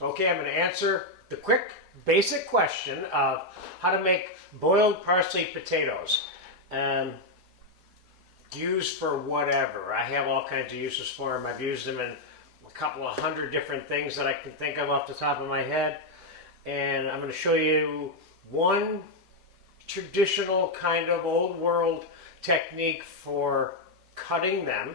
Okay, I'm going to answer the quick, basic question of how to make boiled parsley potatoes. Used for whatever. I have all kinds of uses for them. I've used them in a couple of hundred different things that I can think of off the top of my head. And I'm going to show you one traditional kind of old world technique for cutting them.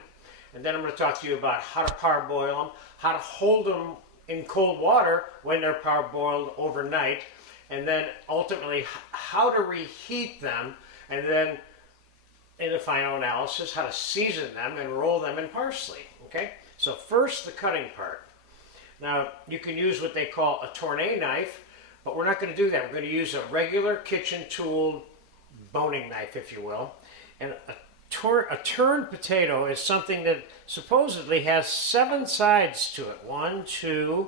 And then I'm going to talk to you about how to parboil them, how to hold them in cold water when they're parboiled overnight, and then ultimately how to reheat them, and then in the final analysis, how to season them and roll them in parsley. Okay, so first the cutting part. Now you can use what they call a tourné knife, but we're not going to do that. We're going to use a regular kitchen tool boning knife, if you will. And a turned potato is something that supposedly has 7 sides to it. 1, 2,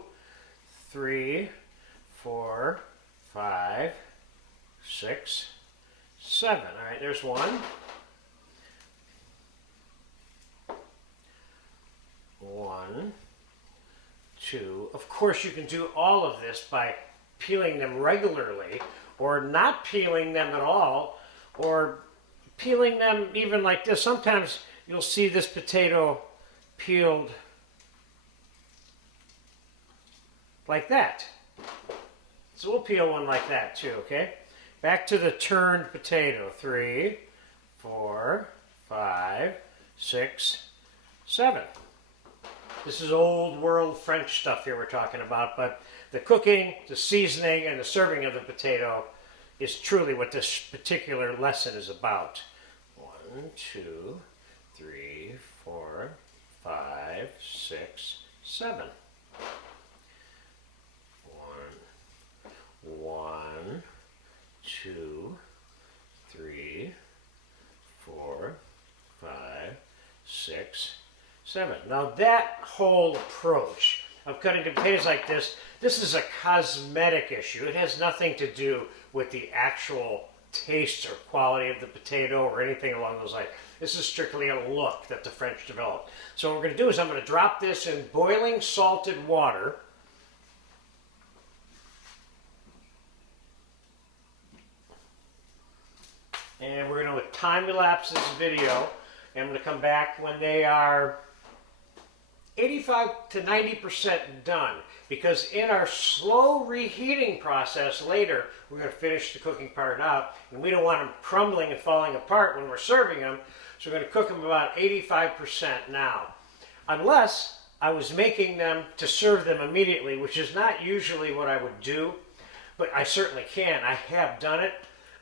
3, 4, 5, 6, 7. All right, there's 1. 1, 2. Of course, you can do all of this by peeling them regularly, or not peeling them at all, or peeling them even like this. Sometimes you'll see this potato peeled like that. So we'll peel one like that too, okay? Back to the turned potato. 3, 4, 5, 6, 7. This is old world French stuff here we're talking about, but the cooking, the seasoning, and the serving of the potato is truly what this particular lesson is about. 1, 2, 3, 4, 5, 6, 7. 1, 2, 3, 4, 5, 6, 7. Now that whole approach of cutting potatoes like this is a cosmetic issue. It has nothing to do with the actual taste or quality of the potato or anything along those lines. This is strictly a look that the French developed. So what we're going to do is I'm going to drop this in boiling salted water. And we're going to time-elapse this video. And I'm going to come back when they are 85 to 90% done, because in our slow reheating process later, we're going to finish the cooking part out, and we don't want them crumbling and falling apart when we're serving them, so we're going to cook them about 85% now. Unless I was making them to serve them immediately, which is not usually what I would do, but I certainly can. I have done it,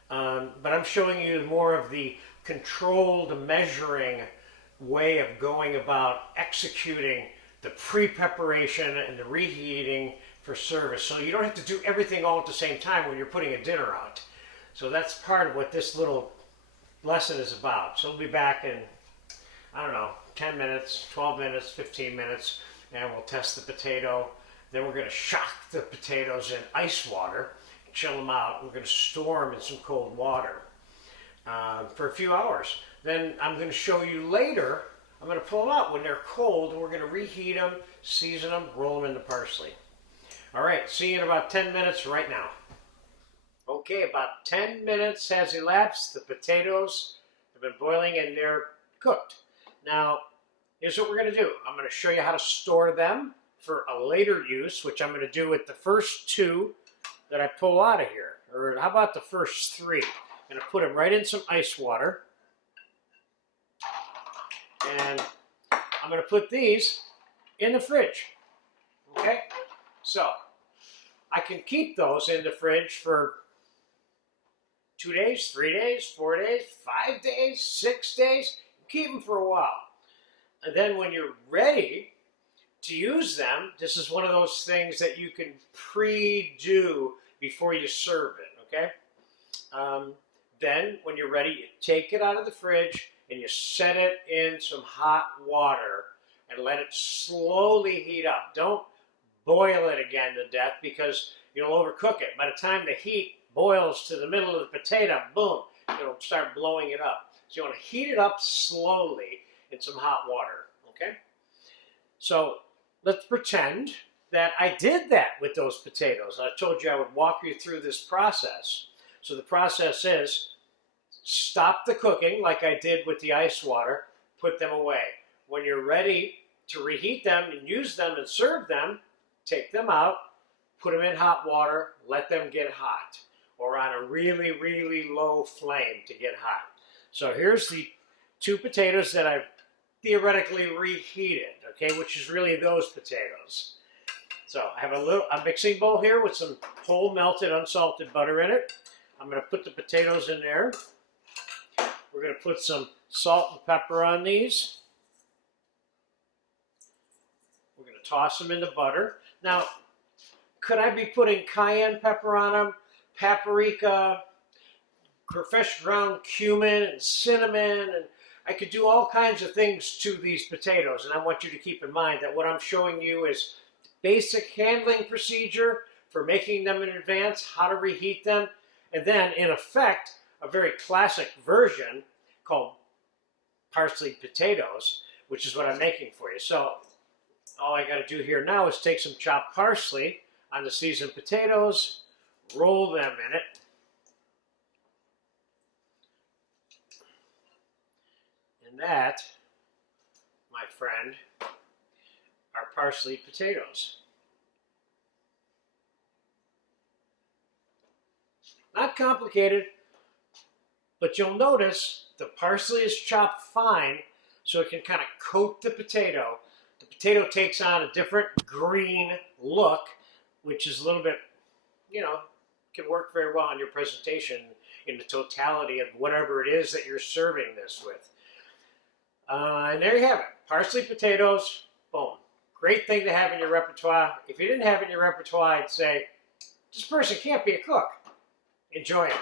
but I'm showing you more of the controlled measuring way of going about executing the pre-preparation and the reheating for service. So you don't have to do everything all at the same time when you're putting a dinner out. So that's part of what this little lesson is about. So we'll be back in, I don't know, 10 minutes, 12 minutes, 15 minutes, and we'll test the potato. Then we're going to shock the potatoes in ice water, chill them out. We're going to store them in some cold water for a few hours. Then I'm going to show you later, I'm going to pull them out when they're cold, and we're going to reheat them, season them, roll them into parsley. All right, see you in about 10 minutes right now. Okay, about 10 minutes has elapsed. The potatoes have been boiling and they're cooked. Now, here's what we're going to do. I'm going to show you how to store them for a later use, which I'm going to do with the first 2 that I pull out of here. Or how about the first 3? I'm going to put them right in some ice water. And I'm going to put these in the fridge. Okay? So, I can keep those in the fridge for 2 days, 3 days, 4 days, 5 days, 6 days. Keep them for a while. And then when you're ready to use them, this is one of those things that you can pre-do before you serve it, okay? Then, when you're ready, you take it out of the fridge and you set it in some hot water and let it slowly heat up. Don't boil it again to death because you'll overcook it. By the time the heat boils to the middle of the potato, boom, it'll start blowing it up. So you want to heat it up slowly in some hot water, okay? So let's pretend that I did that with those potatoes. I told you I would walk you through this process. So the process is stop the cooking like I did with the ice water, put them away. When you're ready to reheat them and use them and serve them, take them out, put them in hot water, let them get hot, or on a really, really low flame to get hot. So here's the 2 potatoes that I've theoretically reheated, okay, which is really those potatoes. So I have a mixing bowl here with some whole melted unsalted butter in it. I'm going to put the potatoes in there. We're going to put some salt and pepper on these. We're going to toss them in the butter. Now, could I be putting cayenne pepper on them, paprika, fresh ground cumin, and cinnamon, and I could do all kinds of things to these potatoes. And I want you to keep in mind that what I'm showing you is basic handling procedure for making them in advance, how to reheat them, and then, in effect, a very classic version called Parslied Potatoes, which is what I'm making for you. So all I got to do here now is take some chopped parsley on the seasoned potatoes, roll them in it, and that, my friend, are Parslied potatoes. Not complicated, but you'll notice the parsley is chopped fine so it can kind of coat the potato. The potato takes on a different green look, which is a little bit, can work very well on your presentation in the totality of whatever it is that you're serving this with. And there you have it. Parsley potatoes, boom. Great thing to have in your repertoire. If you didn't have it in your repertoire, I'd say, this person can't be a cook. Enjoy it.